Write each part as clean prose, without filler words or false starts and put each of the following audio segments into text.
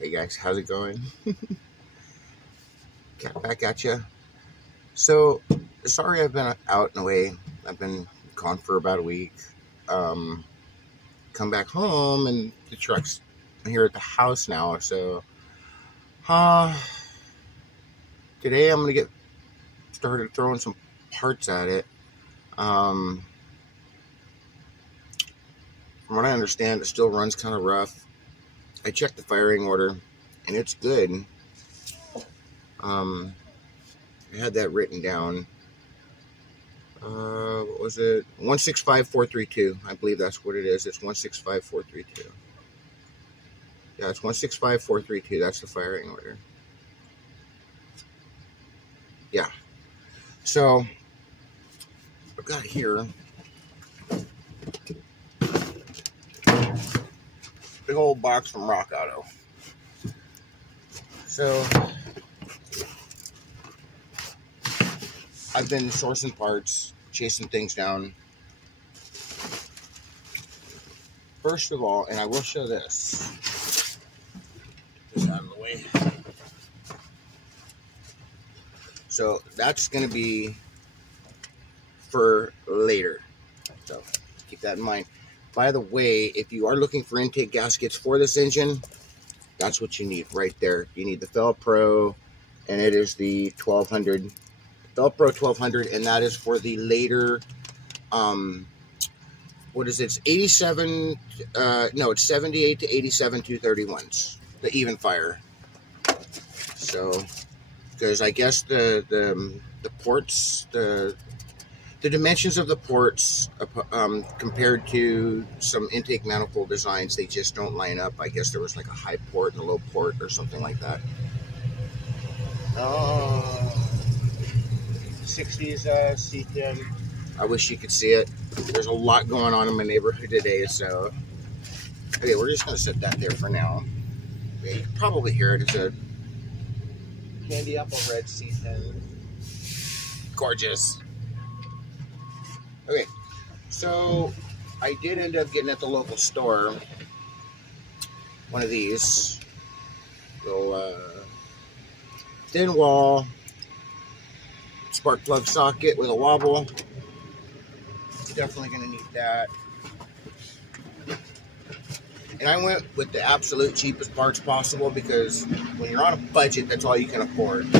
Hey guys, how's it going? Cat back at you. So, sorry I've been out and away. I've been gone for about a week. Um, Come back home and the truck's here at the house now. So, uh, today I'm gonna get started throwing some parts at it. Um, from what I understand, it still runs kind of rough. I checked the firing order, and it's good. Um, I had that written down. What was it? 165432. I believe that's what it is. It's 165432. Yeah, it's 165432. That's the firing order. Yeah. So I've got here big old box from Rock Auto. So I've been sourcing parts, chasing things down. First of all, and I will show this. Get this out of the way. So that's going to be for later. So keep that in mind. By the way, if you are looking for intake gaskets for this engine, that's what you need right there. You need the Fel-Pro, and it is the 1200, Fel-Pro 1200, and that is for the later, what is it? It's 87, no, it's 78 to 87 231s, the even fire. So, because I guess the ports, the dimensions of the ports compared to some intake manifold designs, they just don't line up. I guess there was like a high port and a low port or something like that. Oh, 60s C10. I wish you could see it. There's a lot going on in my neighborhood today, so okay, we're just gonna set that there for now. Yeah, you can probably hear it. It's a candy apple red C10. Gorgeous. Okay, so I did end up getting at the local store one of these little thin wall spark plug socket with a wobble. You're definitely going to need that. And I went with the absolute cheapest parts possible because when you're on a budget, that's all you can afford.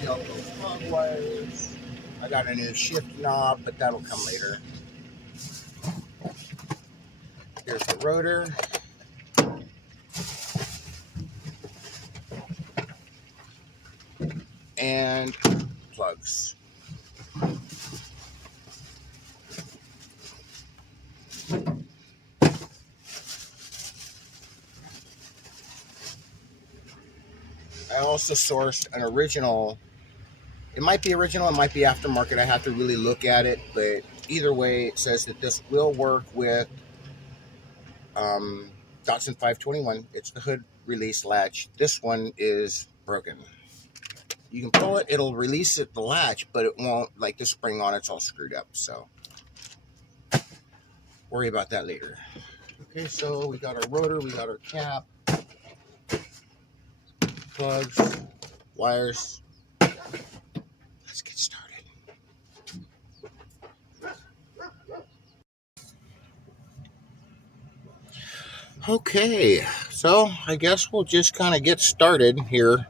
Those plug wires. I got a new shift knob, but that'll come later. Here's the rotor. And plugs. I also sourced an original. It might be original, it might be aftermarket. I have to really look at it, but either way, it says that this will work with Datsun 521. It's the hood release latch. This one is broken. You can pull it, it'll release it, the latch, but it won't, like the spring on it's all screwed up. So worry about that later. Okay, so we got our rotor, we got our cap, plugs, wires. Let's get started. Okay, so I guess we'll just kind of get started here.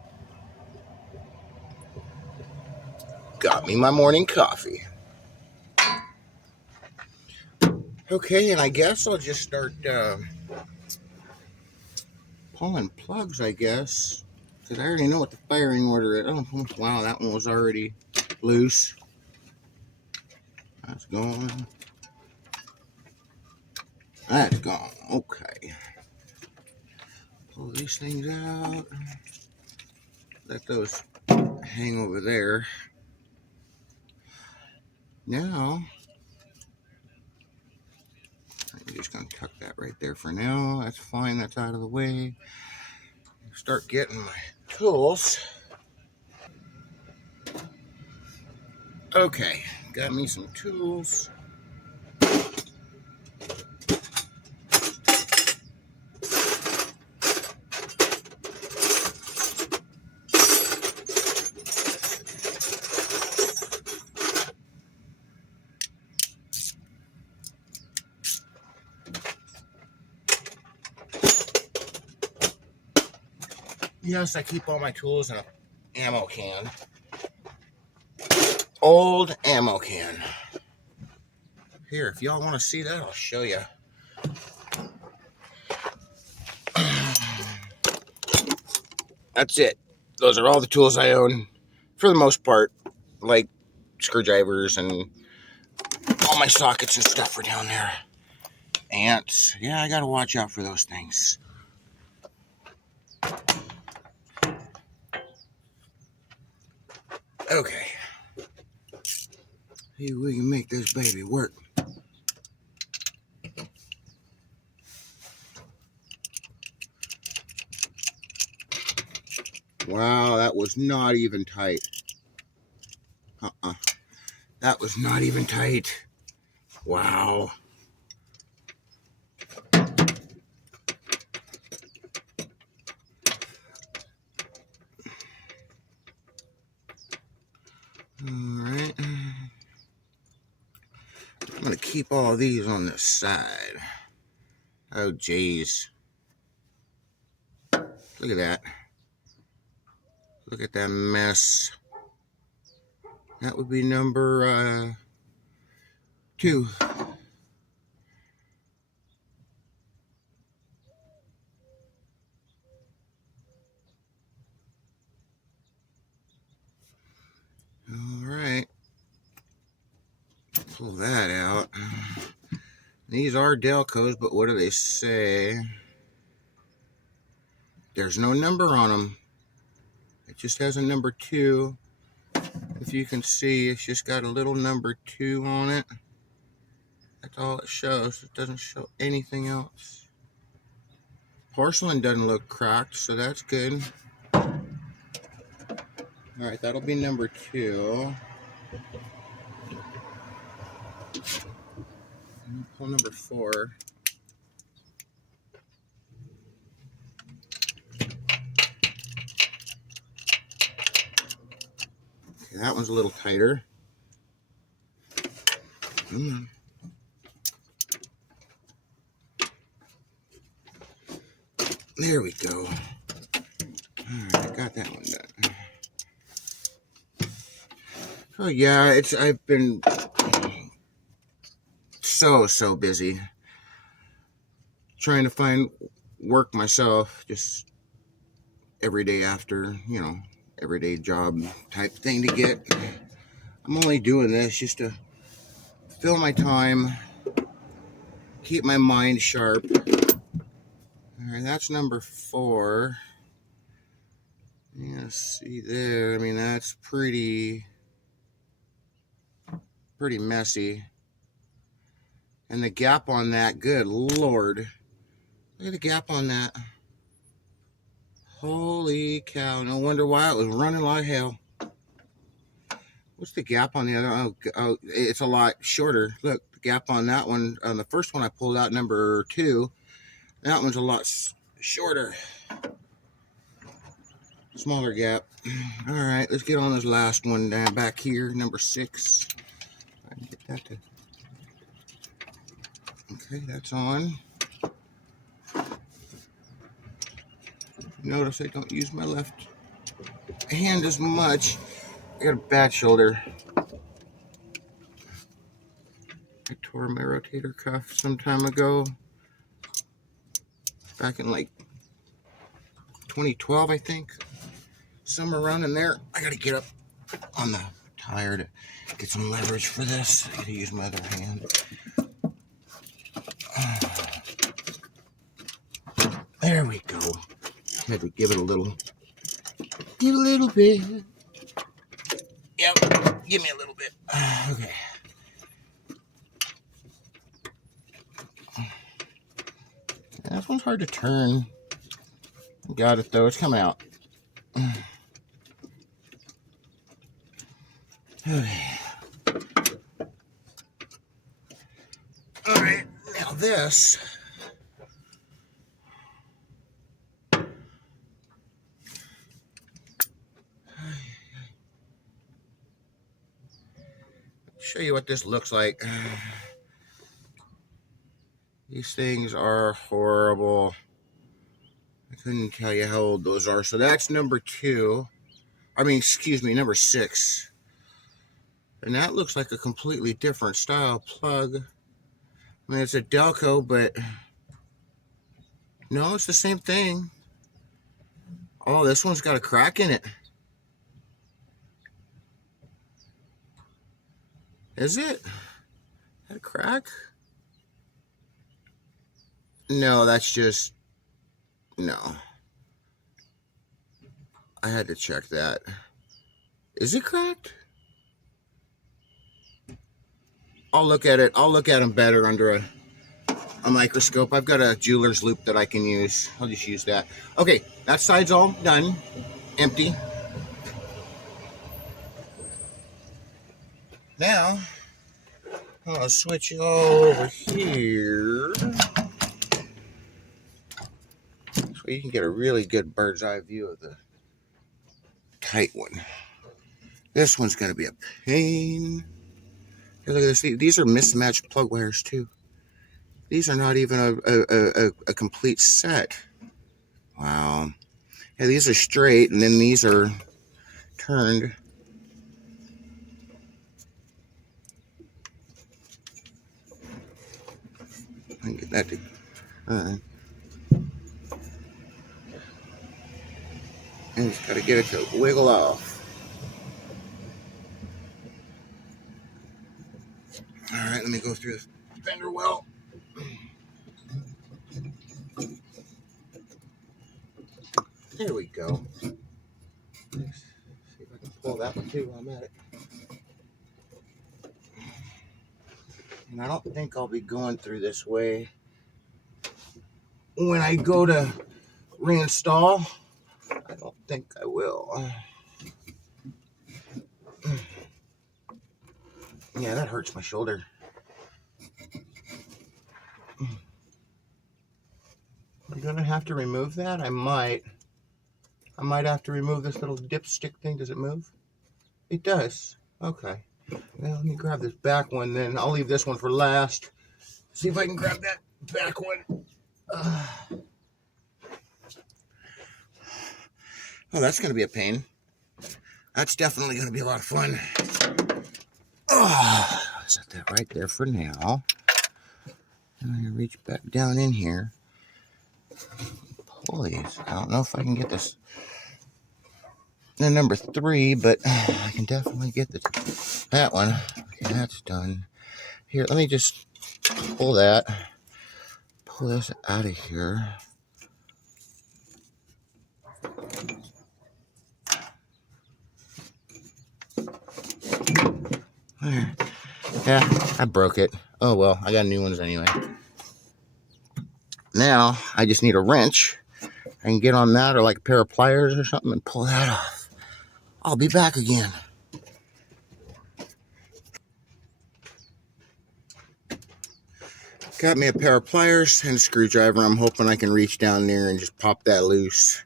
Got me my morning coffee. Okay, and I guess I'll just start pulling plugs, I guess. Because I already know what the firing order is. Oh, wow, that one was already loose. That's gone. That's gone. Okay. Pull these things out. Let those hang over there. Now, I'm just going to tuck that right there for now. That's fine. That's out of the way. Start getting my tools. Okay, got me some tools. Yes, I keep all my tools in an ammo can. Old ammo can. Here, if y'all want to see that, I'll show you. That's it. Those are all the tools I own, for the most part, like screwdrivers and all my sockets and stuff are down there. Ants. Yeah, I gotta watch out for those things. Okay. See if we can make this baby work. Wow, that was not even tight. That was not even tight. Wow. Alright. I'm going to keep all of these on this side. Oh, geez. Look at that. Look at that mess. That would be number 2. Alright. Pull that out. These are Delcos, but what do they say? There's no number on them. It just has a number 2. If you can see, it's just got a little number 2 on it. That's all it shows. It doesn't show anything else. Porcelain doesn't look cracked, so that's good. Alright, that'll be number 2. Pull number 4. Okay, that one's a little tighter. Come on. There we go. Alright, I got that one done. Oh yeah, I've been so busy trying to find work myself, just every day after, everyday job type thing to get. I'm only doing this just to fill my time, keep my mind sharp. Alright, that's number 4. Yeah, see there, I mean, that's pretty messy. And the gap on that, good Lord. Look at the gap on that. Holy cow, no wonder why it was running like hell. What's the gap on the other? Oh, it's a lot shorter. Look, the gap on that one, on the first one I pulled out, number 2, that one's a lot shorter. Smaller gap. All right, let's get on this last one down back here, number 6. I can get that to... Okay, that's on. Notice I don't use my left hand as much. I got a bad shoulder. I tore my rotator cuff some time ago. Back in like 2012, I think. Somewhere around in there. I gotta get up on the tire to get some leverage for this. I gotta use my other hand. There we go. Maybe give it a little. Give a little bit. Yep, give me a little bit. Okay. This one's hard to turn. Got it though, it's coming out. Okay. this, show you what this looks like. These things are horrible. I couldn't tell you how old those are. So that's number 2. I mean, excuse me, number 6. And that looks like a completely different style plug. I mean, it's a Delco, but no, it's the same thing. Oh, this one's got a crack in it. Is it? That a crack? No, that's just... No. I had to check that. Is it cracked? I'll look at it. I'll look at them better under a microscope. I've got a jeweler's loop that I can use. I'll just use that. Okay, that side's all done. Empty. Now, I'll switch over here so you can get a really good bird's eye view of the tight one. This one's going to be a pain. Here, look at this. These are mismatched plug wires too. These are not even a complete set. Wow. Yeah, these are straight, and then these are turned. I can get that to turn. And just gotta get it to wiggle off. Alright, let me go through this fender well. There we go. Let's see if I can pull that one too while I'm at it. And I don't think I'll be going through this way when I go to reinstall. I don't think I will. Yeah, that hurts my shoulder. I'm gonna have to remove that. I might have to remove this little dipstick thing. Does it move? It does. Okay. Well, let me grab this back one then. I'll leave this one for last. See if I can grab that back one. Oh, that's going to be a pain. That's definitely going to be a lot of fun. Oh, set that right there for now. I'm going to reach back down in here. Pull these. I don't know if I can get this in number 3, but I can definitely get that one. Okay, that's done. Here, let me just pull that. Pull this out of here. There. Yeah, I broke it. Oh well, I got new ones anyway. Now, I just need a wrench. I can get on that or like a pair of pliers or something and pull that off. I'll be back again. Got me a pair of pliers and a screwdriver. I'm hoping I can reach down there and just pop that loose.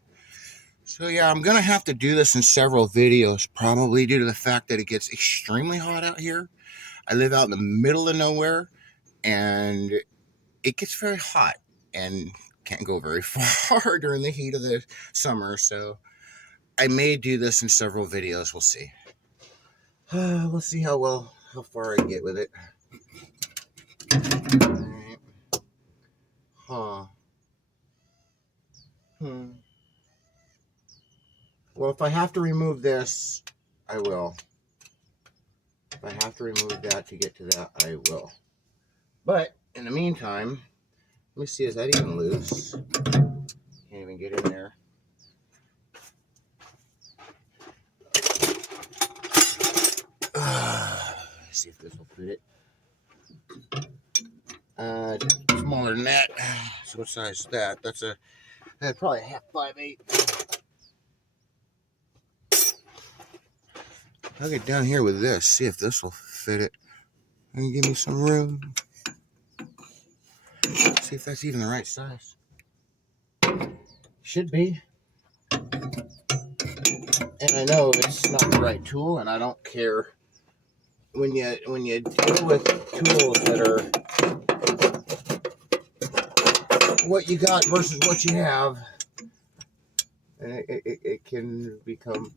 So yeah, I'm going to have to do this in several videos, probably due to the fact that it gets extremely hot out here. I live out in the middle of nowhere, and it gets very hot and can't go very far during the heat of the summer. So I may do this in several videos. We'll see. We'll see how far I get with it. Right. Huh. Well, if I have to remove this, I will. If I have to remove that to get to that, I will. But in the meantime, let me see, is that even loose? Can't even get in there. Let's see if this will fit it. Smaller than that. So what size is that? That's probably a half 5/8. I'll get down here with this, see if this will fit it and give me some room. Let's see if that's even the right size. Should be. And I know it's not the right tool, and I don't care. When you deal with tools that are what you got versus what you have, it can become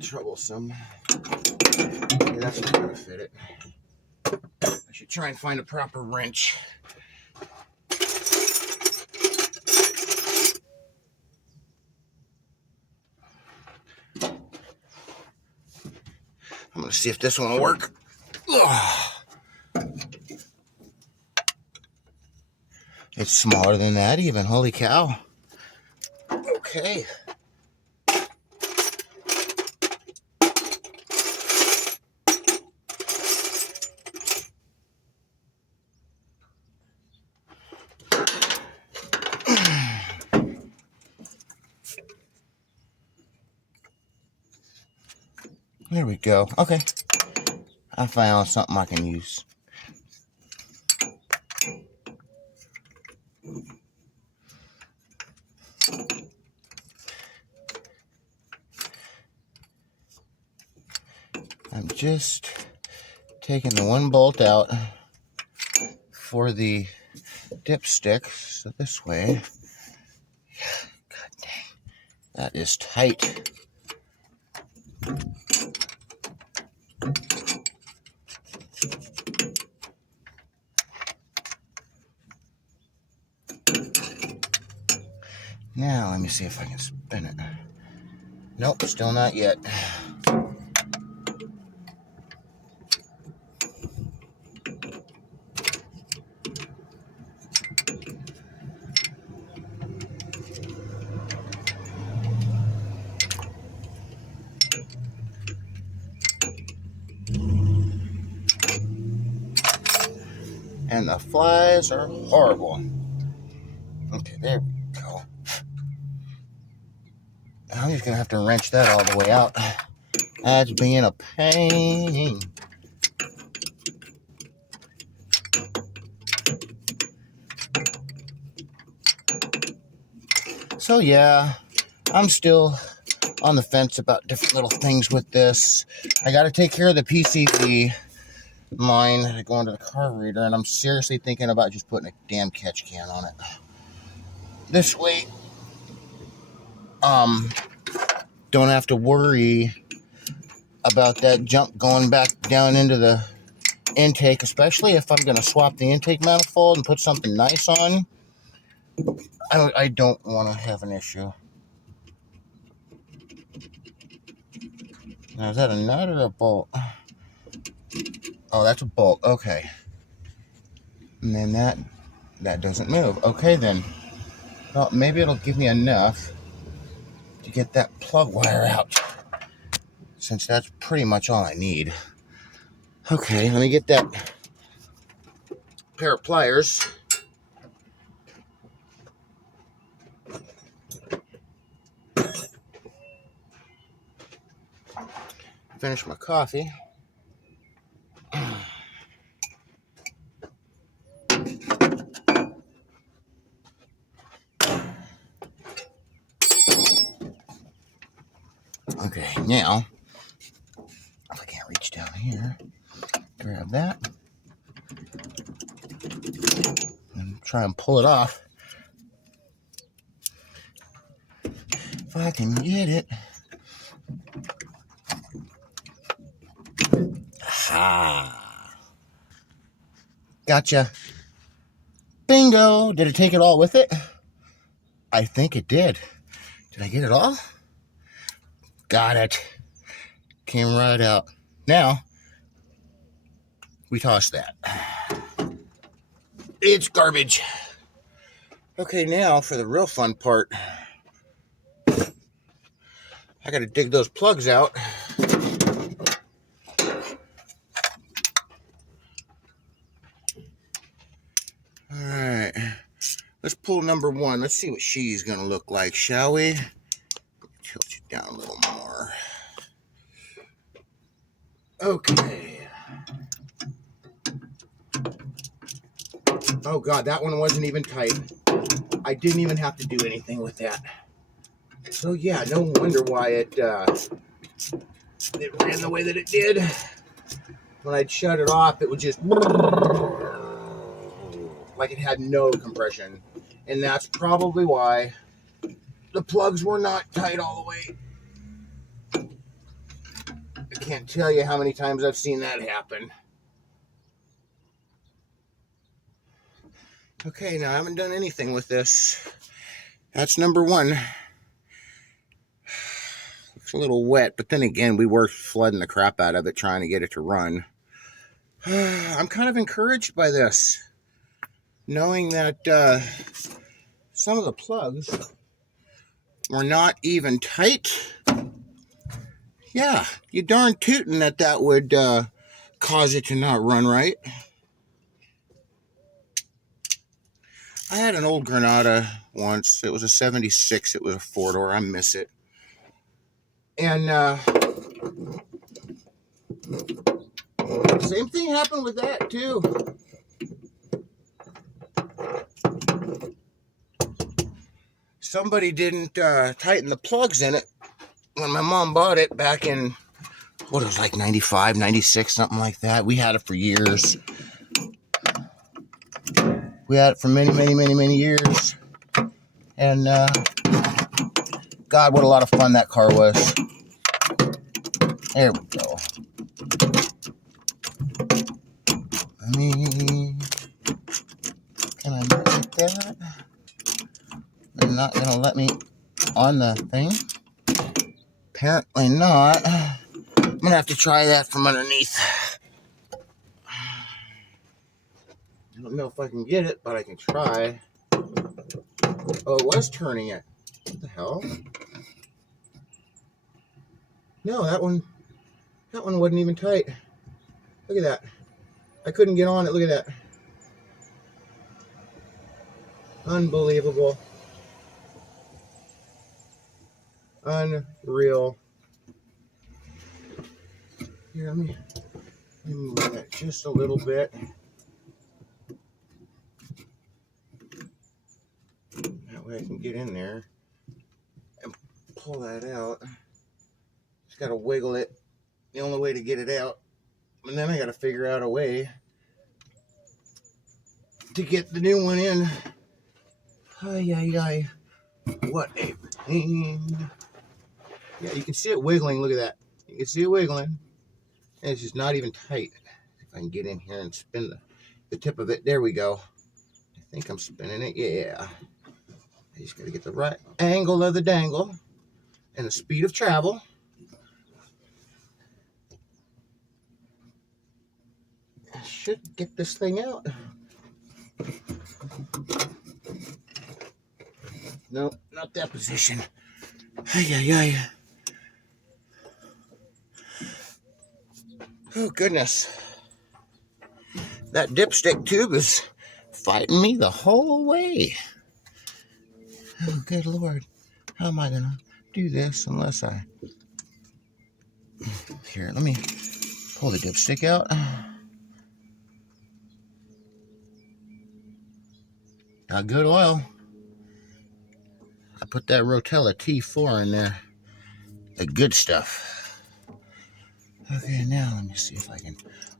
troublesome. Okay, that's not going to fit it. I should try and find a proper wrench. I'm going to see if this one will work. Ugh. It's smaller than that even. Holy cow. Okay. There we go. Okay. I found something I can use. I'm just taking the one bolt out for the dipstick. So this way. God dang. That is tight. Now, let me see if I can spin it. Nope, still not yet. And the flies are horrible. Okay, there we go. I'm just going to have to wrench that all the way out. That's being a pain. So yeah, I'm still on the fence about different little things with this. I got to take care of the PCV line going to the carburetor, and I'm seriously thinking about just putting a damn catch can on it. This way, don't have to worry about that junk going back down into the intake, especially if I'm going to swap the intake manifold and put something nice on. I don't want to have an issue. Now, is that a nut or a bolt? Oh, that's a bolt. Okay. And then that doesn't move. Okay, then. Well, maybe it'll give me enough to get that plug wire out, since that's pretty much all I need. Okay, let me get that pair of pliers. Finish my coffee. Okay, now, if I can't reach down here, grab that and try and pull it off. If I can get it. Ha! Gotcha. Bingo! Did it take it all with it? I think it did. Did I get it all? Got it. Came right out. Now, we toss that. It's garbage. Okay, now for the real fun part. I gotta dig those plugs out. Alright. Let's pull number one. Let's see what she's gonna look like, shall we? Tilt you down a little more. Okay. Oh God, that one wasn't even tight. I didn't even have to do anything with that. So yeah, no wonder why it ran the way that it did. When I'd shut it off, it would just like it had no compression. And that's probably why the plugs were not tight all the way. I can't tell you how many times I've seen that happen. Okay, now I haven't done anything with this. That's number one. It's a little wet, but then again, we were flooding the crap out of it trying to get it to run. I'm kind of encouraged by this, knowing that some of the plugs were not even tight. Yeah, you darn tootin' that would cause it to not run right. I had an old Granada once. It was a 76. It was a four-door. I miss it. And same thing happened with that too. Somebody didn't tighten the plugs in it when my mom bought it back in, what, it was like 95, 96, something like that. We had it for years. We had it for many, many, many, many years. And God, what a lot of fun that car was. There we go. Can I not get that? They're not going to let me on the thing. Apparently not. I'm going to have to try that from underneath. I don't know if I can get it, but I can try. Oh, it was turning it. What the hell? No, that one wasn't even tight. Look at that. I couldn't get on it. Look at that. Unbelievable. Unreal. Here, let me move that just a little bit. That way I can get in there and pull that out. Just got to wiggle it. The only way to get it out. And then I got to figure out a way to get the new one in. Ay, ay, ay. What a pain. Yeah, you can see it wiggling. Look at that. You can see it wiggling. And it's just not even tight. If I can get in here and spin the tip of it. There we go. I think I'm spinning it. Yeah. I just got to get the right angle of the dangle and the speed of travel. I should get this thing out. No, not that position. Ay, ay, ay. Oh, goodness. That dipstick tube is fighting me the whole way. Oh, good Lord. How am I going to do this unless I... Here, let me pull the dipstick out. Got good oil. I put that Rotella T4 in there. The good stuff. Okay, now let me see if I can...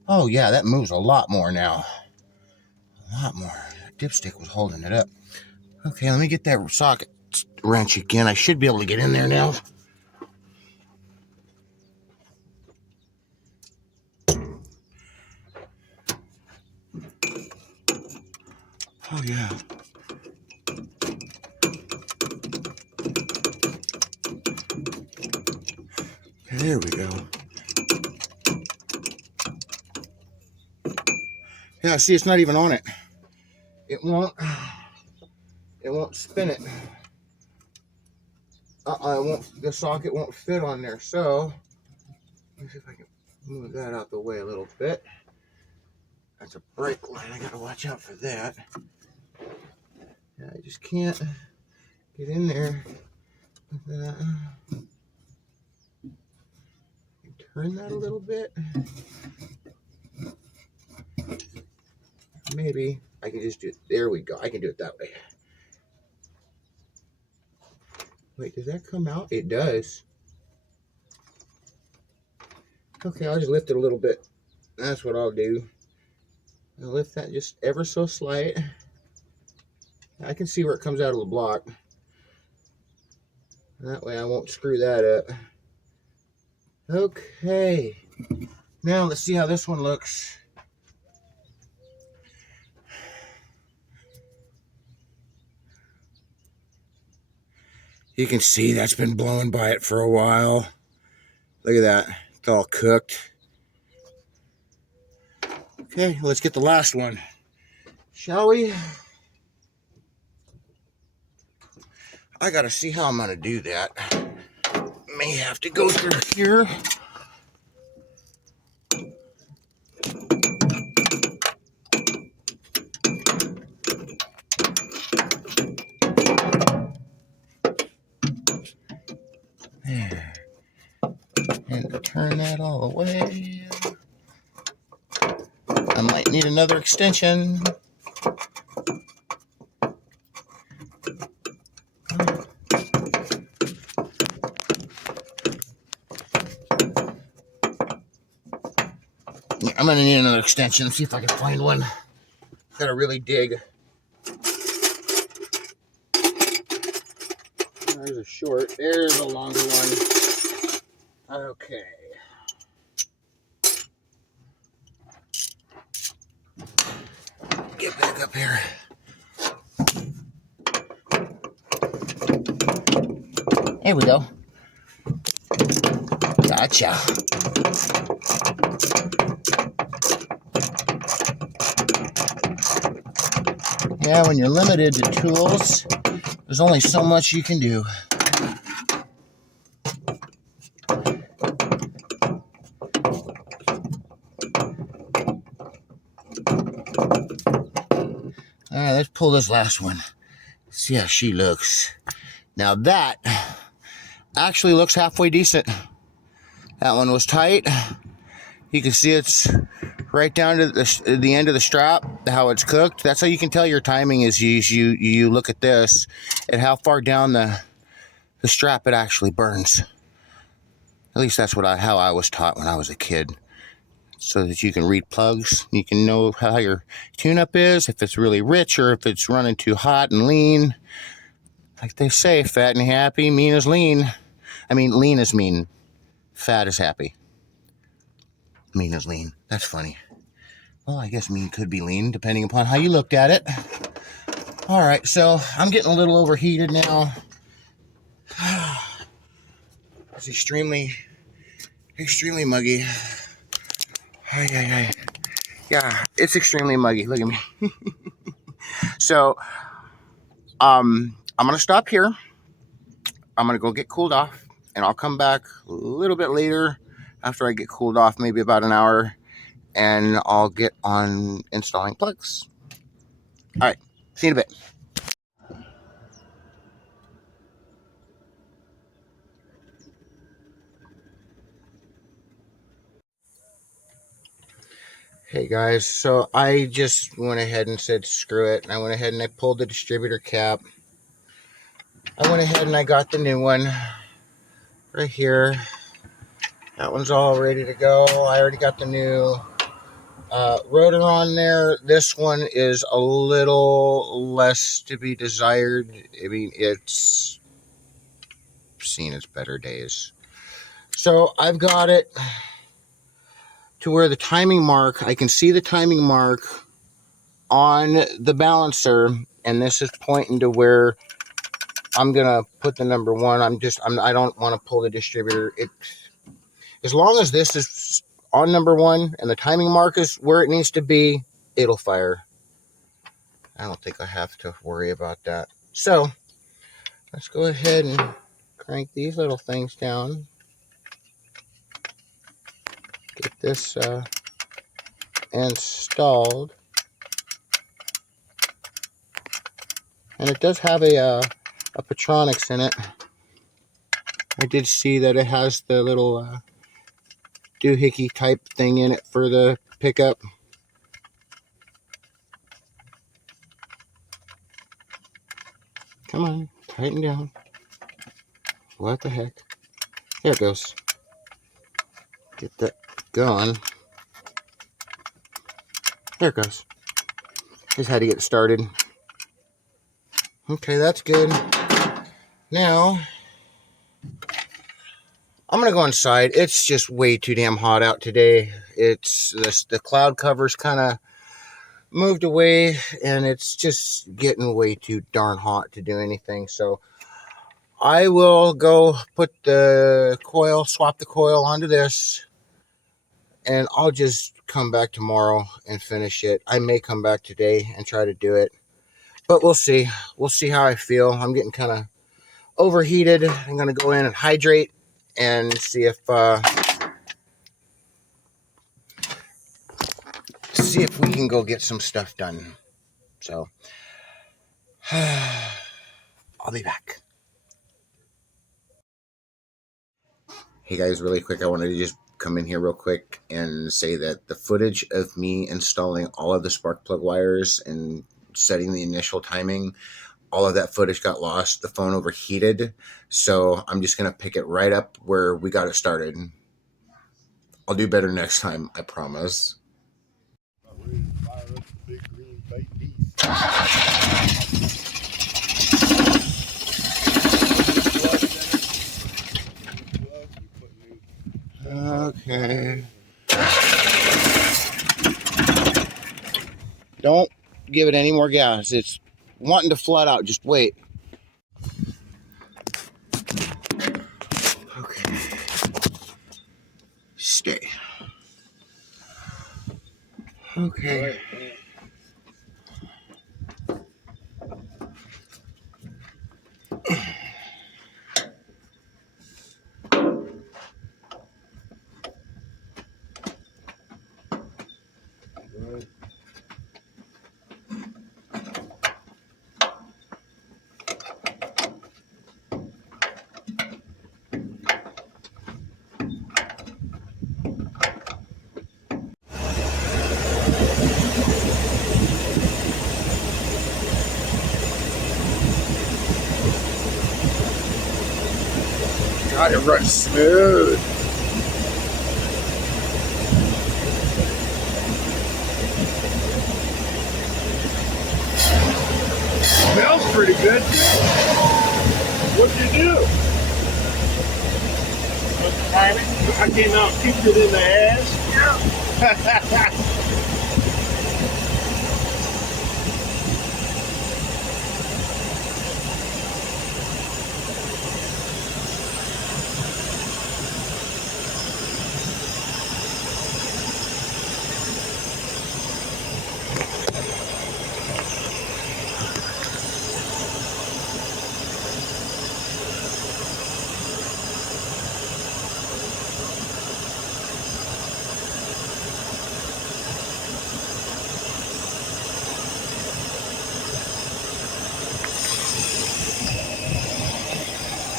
Oh, yeah, that moves a lot more now. A lot more. That dipstick was holding it up. Okay, let me get that socket wrench again. I should be able to get in there now. Oh, yeah. Okay, there we go. Yeah, see, it's not even on it. It won't spin it. The socket won't fit on there. So, let me see if I can move that out the way a little bit. That's a brake light. I gotta watch out for that. Yeah, I just can't get in there with that. Turn that a little bit. Maybe. I can just do it. There we go. I can do it that way. Wait, does that come out? It does. Okay, I'll just lift it a little bit. That's what I'll do. I'll lift that just ever so slight. I can see where it comes out of the block. That way I won't screw that up. Okay. Now let's see how this one looks. You can see that's been blowing by it for a while. Look at that. It's all cooked. Okay, let's get the last one. Shall we? I gotta see how I'm gonna do that. May have to go through here. There. And turn that all away. I might need another extension. Yeah, I'm gonna need another extension. See if I can find one. Gotta really dig. There's a short. There's a longer one. Okay. Get back up here. There we go. Gotcha. Yeah, when you're limited to tools, there's only so much you can do. All right, let's pull this last one. See how she looks. Now that actually looks halfway decent. That one was tight. You can see it's right down to the end of the strap, how it's cooked. That's how you can tell your timing is you look at this and how far down the strap it actually burns. At least that's how I was taught when I was a kid. So that you can read plugs. You can know how your tune-up is, if it's really rich or if it's running too hot and lean. Like they say, fat and happy, mean is lean. I mean, lean is mean. Fat is happy. Mean is lean. That's funny. Well, I guess mean could be lean, depending upon how you looked at it. All right, so I'm getting a little overheated now. It's extremely muggy. Yeah, it's extremely muggy. Look at me. So, I'm going to stop here. I'm going to go get cooled off, and I'll come back a little bit later after I get cooled off, maybe about an hour, and I'll get on installing plugs. All right, see you in a bit. Hey guys, so I just went ahead and said screw it, and I went ahead and I pulled the distributor cap. I went ahead and I got the new one right here. That one's all ready to go. I already got the new rotor on there. This one is a little less to be desired. I mean, it's seen its better days. So I've got it to where the timing mark, I can see the timing mark on the balancer, and this is pointing to where I'm gonna put the number one. I don't want to pull the distributor. As long as this is on number one and the timing mark is where it needs to be, it'll fire. I don't think I have to worry about that. So let's go ahead and crank these little things down. Get this installed. And it does have a Petronix in it. I did see that it has the little doohickey type thing in it for the pickup. Come on, tighten down. What the heck? There it goes. Get that going. There it goes. Just had to get it started. Okay, that's good. Now, I'm going to go inside. It's just way too damn hot out today. It's this, the cloud cover's kind of moved away, and it's just getting way too darn hot to do anything. So I will go put the coil, swap the coil onto this, and I'll just come back tomorrow and finish it. I may come back today and try to do it, but we'll see. We'll see how I feel. I'm getting kind of overheated. I'm going to go in and hydrate and see if we can go get some stuff done. So I'll be back. Hey guys, really quick, I wanted to just come in here real quick and say that the footage of me installing all of the spark plug wires and setting the initial timing, all of that footage got lost. The phone overheated, so I'm just going to pick it right up where we got it started. I'll do better next time, I promise. Okay. Don't give it any more gas. It's wanting to flood out. Just wait. Okay. Stay. Okay. God, it runs smooth. Smells pretty good. What'd you do? I came out and kicked it in the ass. Yeah.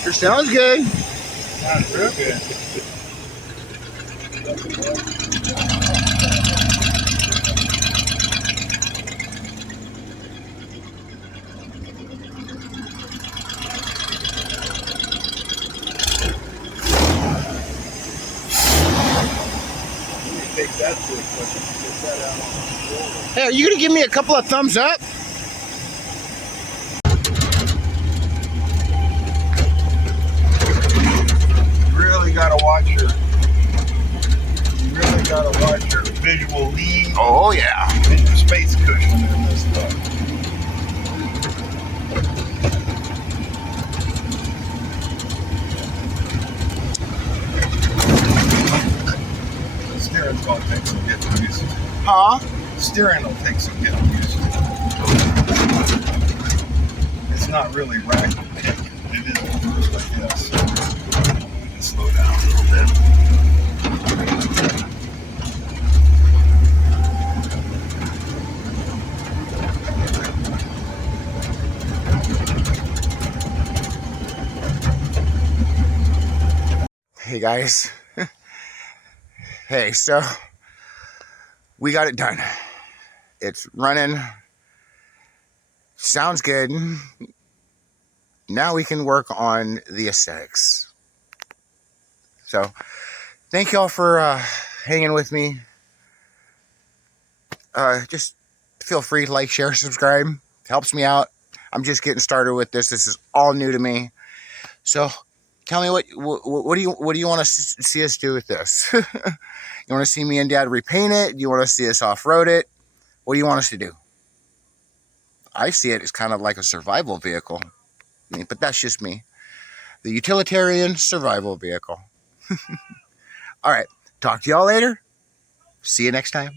Sure sounds good. Sounds real good. Take that to a question. Get that out on the floor. Hey, are you going to give me a couple of thumbs up? You really gotta watch your visual lead. Oh, yeah. And your space cushion in this stuff. The steering's gonna take some getting used to. Huh? Steering will take some getting used to. It's not really right. It is at first, I guess. Slow down a little bit. Hey guys. Hey, so we got it done. It's running. Sounds good. now we can work on the aesthetics. So thank y'all for hanging with me. Just feel free to like, share, subscribe. It helps me out. I'm just getting started with this. This is all new to me. So tell me what do you want to see us do with this? You want to see me and Dad repaint it? Do you want to see us off-road it? What do you want us to do? I see it as kind of like a survival vehicle. I mean, but that's just me. The utilitarian survival vehicle. All right. Talk to y'all later. See you next time.